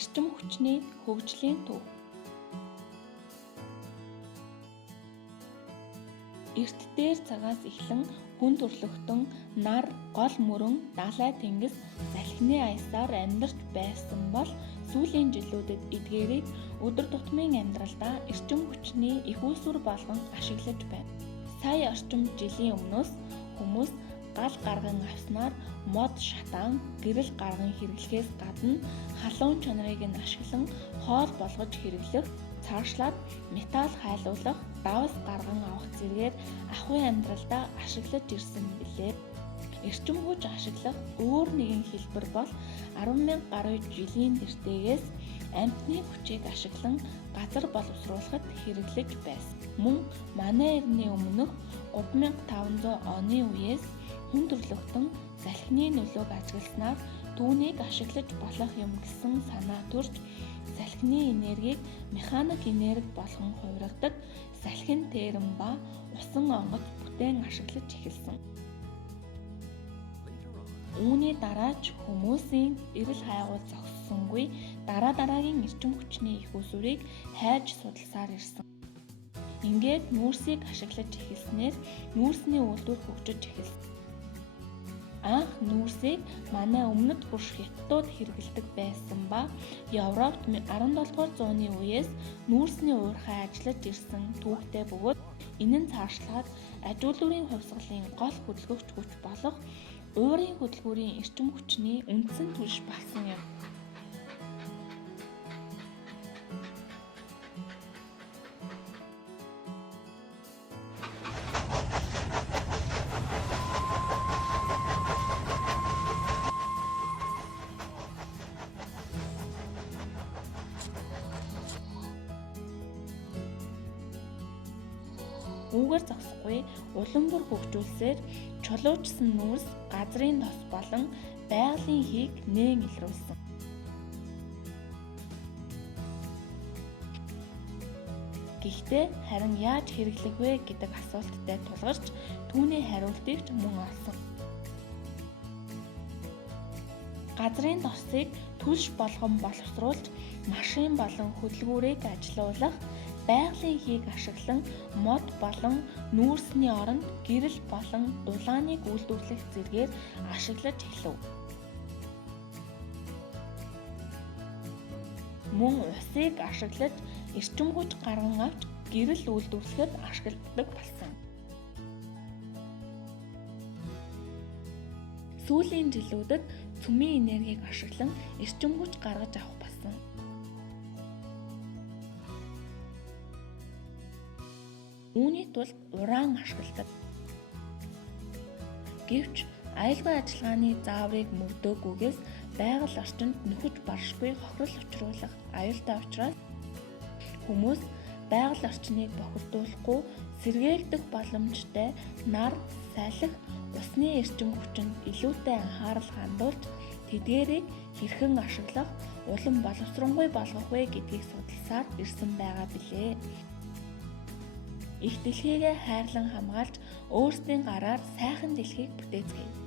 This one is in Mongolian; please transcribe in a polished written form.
эрчим хүчний хөгжлийн төв. Эрт дээр цагаас эхлэн хүн төрлөختөн нар, гол мөрөн, далай тэнгис, салхины аясаар амьдарч байсан бол сүүлийн жилүүдэд эдгээрийг өдөр тутмын амьдралдаа эрчим хүчний их үүсвэр болгон ашиглаж байна. Сая орчим жилийн өмнөөс хүмүүс гал гарган авснаар мод шатаан, гэрэл гарган хэрэглэхээс гадна халуун чанарыг нь ашиглан хоол болгож хэрэглэх, цаашлаад металл хайлуулах, давс гарган авах зэргээр ахуйн амьдралдаа ашиглаж ирсэн билээ. Эрчим хүч ашиглах өөр нэгэн хэлбэр бол 10,000 гаруй жилийн тэртээс амьтны хүчийг ашиглан газар боловсруулахад хэрэглэж байсан. Мөн манай эртний өмнөх 3500 оны үеэс хүн төрлөختөн салхины нөлөөг ажигласнаар түүнийг ашиглаж болох юм гэсэн санаа төрж салхины энергийг механик энерги болгон хувиргадаг салхин тээрэм ба усан онгоц бүтээн ашиглаж эхэлсэн. Үүний дараач хүмүүсийн эрэл хайгуул зогссонгүй дараагийн эрчим хүчний их үүсвэрийг хайж судалсаар ирсэн. Ингээд нүүрсийг ашиглаж эхэлснээр нүүрсний үйлдвэр хөгжиж эхэлсэн. Анх нүүрсийг манай өмнөд хурш хятадууд хэрэглэдэг байсан ба Европт 17-р зууны үеэс нүүрсний уурхай ажиллаж ирсэн түүхтэй бөгөөд энэ нь цаашлаад аж үйлдвэрийн хувьсгалын гол хөдөлгөгч хүч болох уурын хөдөлгүүрийн эрчим хүчний үндсэн түлш болсон юм. Үүгээр зогсохгүй улам бүр хөгжүүлсээр чулуужсан нүүрс газрын тос болон байгалийн хийг нээн илрүүлсэн. Гэхдээ харин яаж хэрэглэх вэ гэдэг асуулттай тулгарч түүний хариултыг ч мөн олсон. Газрын тосыг түлш болгон боловсруулж машин болон хөдөлгүүрийг ажилуулах, байгалийн хийг ашиглан мод болон нүүрсний оронд гэрэл болон дулааныг үйлдвэрлэх зэргээр ашиглаж эхлэв. Мөн усыг ашиглаж эрчим хүч гарган авч гэрэл үйлдвэрлэхэд ашигладаг болсон. Сүүлийн жилүүдэд цөмийн энергийг ашиглан эрчим хүч гаргаж авах болсон. Үүний тулд уран ашигладаг. Гэвч аюулгүй ажиллагааны зааврыг мөрдөөгүйгээс байгаль орчинд нөхөж баршгүй хохирол учруулах аюултай учраас хүмүүс байгаль орчныг бохирдуулахгүй сэргээгдэх боломжтой нар, салхи, усны эрчим хүчинд илүүтэй анхаарал хандуулж тэдгээрийг хэрхэн ашиглах, улам боловсронгүй болгох вэ гэдгийг судалсаар ирсэн байгаа билээ. Их дэлхийгээ хайрлан хамгаалж өөрсдийн гараар сайхан дэлхийг бүтээцгээе.